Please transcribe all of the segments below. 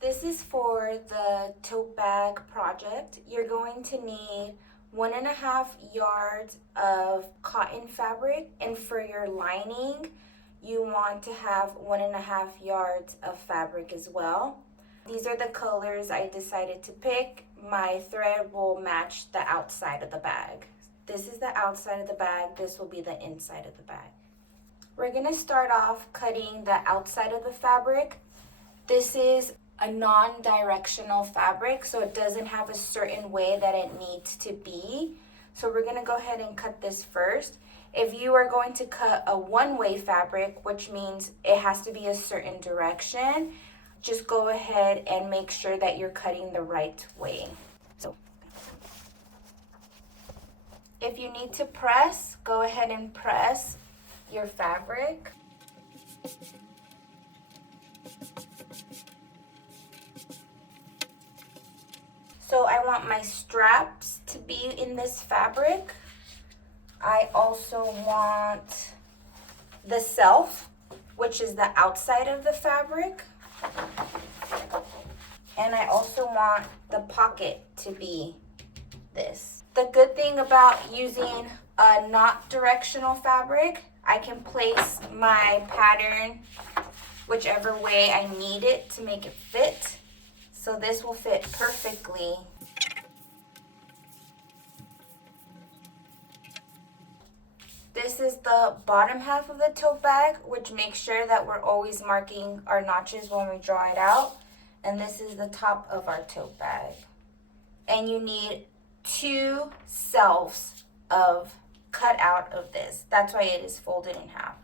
This is for the tote bag project. You're going to need 1.5 yards of cotton fabric, and for your lining, you want to have 1.5 yards of fabric as well. These are the colors I decided to pick. My thread will match the outside of the bag. This is the outside of the bag. This will be the inside of the bag. We're gonna start off cutting the outside of the fabric. This is a non-directional fabric, so it doesn't have a certain way that it needs to be. So we're gonna go ahead and cut this first. If you are going to cut a one-way fabric, which means it has to be a certain direction, just go ahead and make sure that you're cutting the right way. So if you need to press, go ahead and press your fabric. So I want my straps to be in this fabric. I also want the self, which is the outside of the fabric. And I also want the pocket to be this. The good thing about using a not directional fabric, I can place my pattern whichever way I need it to make it fit. So this will fit perfectly. This is the bottom half of the tote bag, which makes sure that we're always marking our notches when we draw it out. And this is the top of our tote bag. And you need 2 selves of cut out of this. That's why it is folded in half.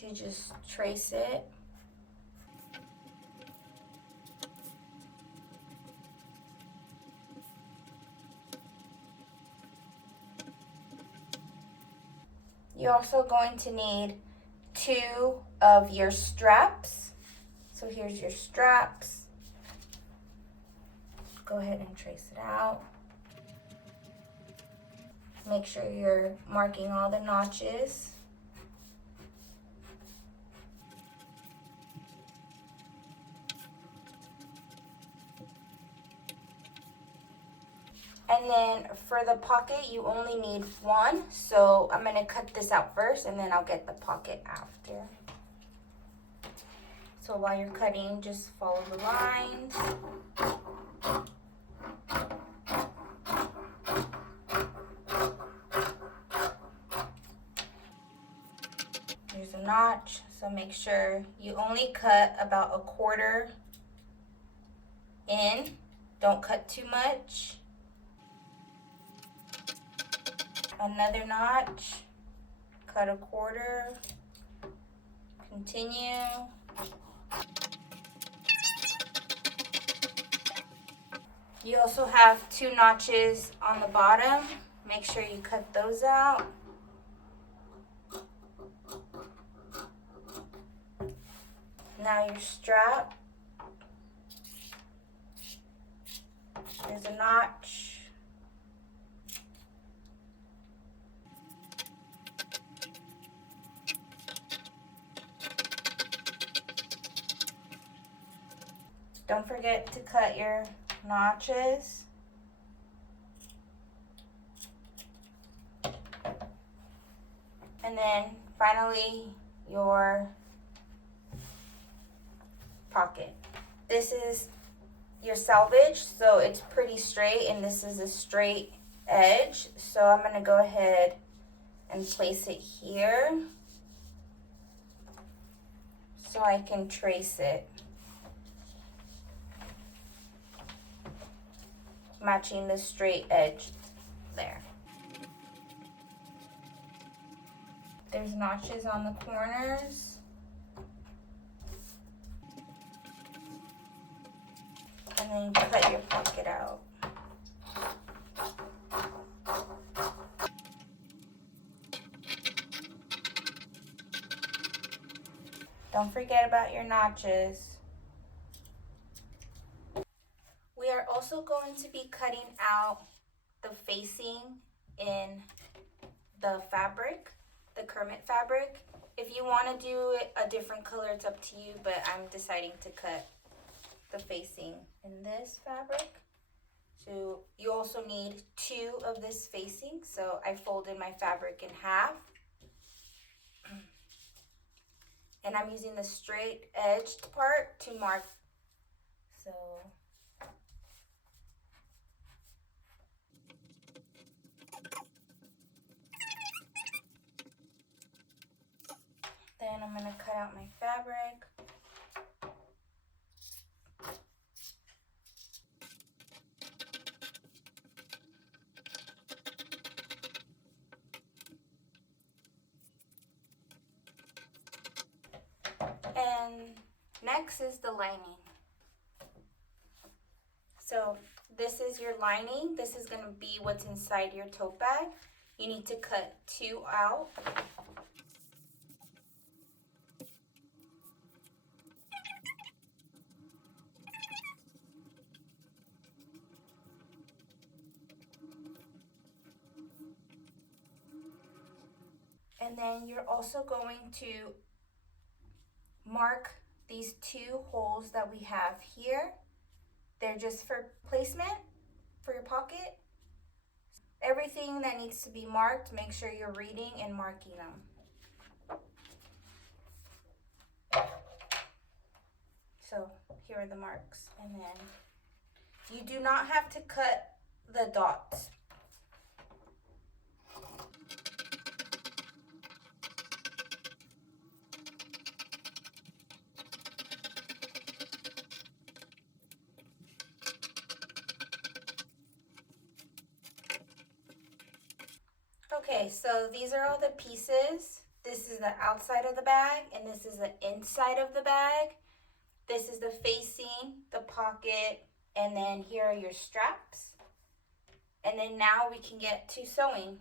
You just trace it. You're also going to need 2 of your straps. So here's your straps. Go ahead and trace it out. Make sure you're marking all the notches. And then for the pocket, you only need 1. So I'm gonna cut this out first and then I'll get the pocket after. So while you're cutting, just follow the lines. Here's a notch, so make sure you only cut about 1/4 in. Don't cut too much. Another notch, cut 1/4, continue. You also have 2 notches on the bottom. Make sure you cut those out. Now your strap. There's a notch. Don't forget to cut your notches. And then finally your pocket. This is your selvage, so it's pretty straight, and this is a straight edge. So I'm gonna go ahead and place it here so I can trace it, matching the straight edge there. There's notches on the corners. And then you cut your pocket out. Don't forget about your notches. We are also going to be cutting out the facing in the fabric, the Kermit fabric. If you want to do it a different color, it's up to you, but I'm deciding to cut the facing in this fabric. So you also need 2 of this facing, so I folded my fabric in half. And I'm using the straight edged part to mark. So then I'm gonna cut out my fabric. And next is the lining. So this is your lining. This is gonna be what's inside your tote bag. You need to cut 2 out. And then you're also going to mark these 2 holes that we have here. They're just for placement for your pocket. Everything that needs to be marked, make sure you're reading and marking them. So here are the marks. And then you do not have to cut the dots. Okay, so these are all the pieces. This is the outside of the bag, and this is the inside of the bag. This is the facing, the pocket, and then here are your straps. And then now we can get to sewing.